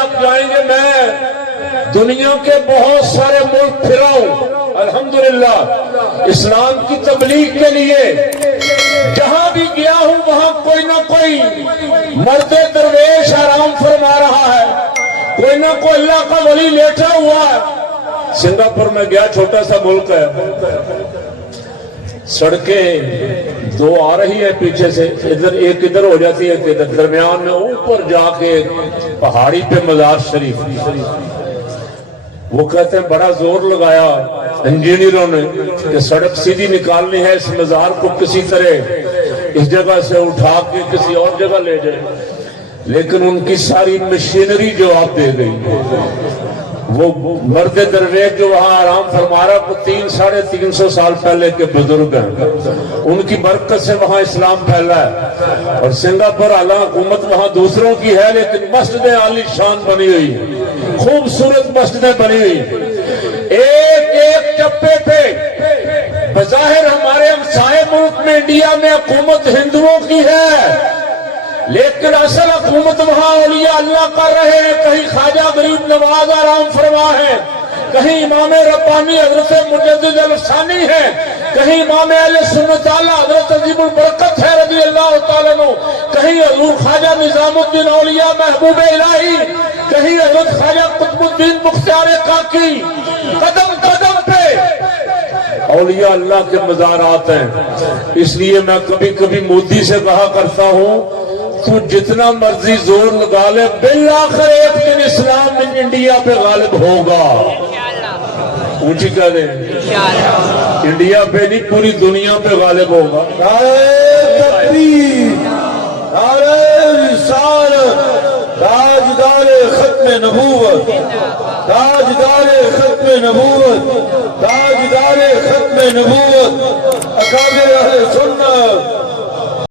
آپ جائیں گے، میں دنیا کے بہت سارے ملک پھرا ہوں الحمدللہ اسلام کی تبلیغ کے لیے، جہاں بھی گیا ہوں وہاں کوئی نہ کوئی مرد درویش آرام فرما رہا ہے، کوئی نہ کوئی اللہ کا ولی لیٹا ہوا ہے۔ سنگاپور میں گیا، چھوٹا سا ملک ہے، سڑکیں دو آ رہی ہے پیچھے سے، ایک ادھر ہو جاتی ہے، ایک ادھر، درمیان میں اوپر جا کے پہاڑی پہ مزار شریف۔ وہ کہتے ہیں بڑا زور لگایا انجینئروں نے کہ سڑک سیدھی نکالنی ہے، اس مزار کو کسی طرح اس جگہ سے اٹھا کے کسی اور جگہ لے جائے، لیکن ان کی ساری مشینری جواب دے گئی۔ وہ مرد درویش جو وہاں آرام فرما رہا، وہ 300-350 سال پہلے کے بزرگ ہیں، ان کی برکت سے وہاں اسلام پھیلا ہے۔ اور سنگاپور اعلیٰ حکومت وہاں دوسروں کی ہے، لیکن مسجدیں عالی شان بنی ہوئی، خوبصورت مسجدیں بنی ہوئی، ایک ایک چپے پہ۔ بظاہر ہمارے ہمسائے ملک میں انڈیا میں حکومت ہندوؤں کی ہے، لیکن اصل حکومت وہاں اولیاء اللہ کر رہے ہیں۔ کہیں خواجہ غریب نواز آرام فرما ہے، کہیں امام ربانی حضرت مجدد الثانی ہے، کہیں امام اہل سنت حضرت عظیم البرکت ہے رضی اللہ تعالیٰ عنہ، کہیں حضور خواجہ نظام الدین اولیاء محبوب الہی، کہیں حضرت خواجہ قطب الدین مختار کاکی۔ قدم قدم پہ اولیاء اللہ کے مزارات ہیں۔ اس لیے میں کبھی کبھی مودی سے کہا کرتا ہوں، تو جتنا مرضی زور لگا لے، بالآخر ایک دن اسلام انڈیا پہ غالب ہوگا۔ اونچی کہہ دیں، انڈیا پہ نہیں پوری دنیا پہ غالب ہوگا۔ نعرہ تکبیر، نعرہ رسالت، تاجدار ختم نبوت، تاجدار ختم نبوت، تاجدار ختم نبوت، اکابر اہل سنت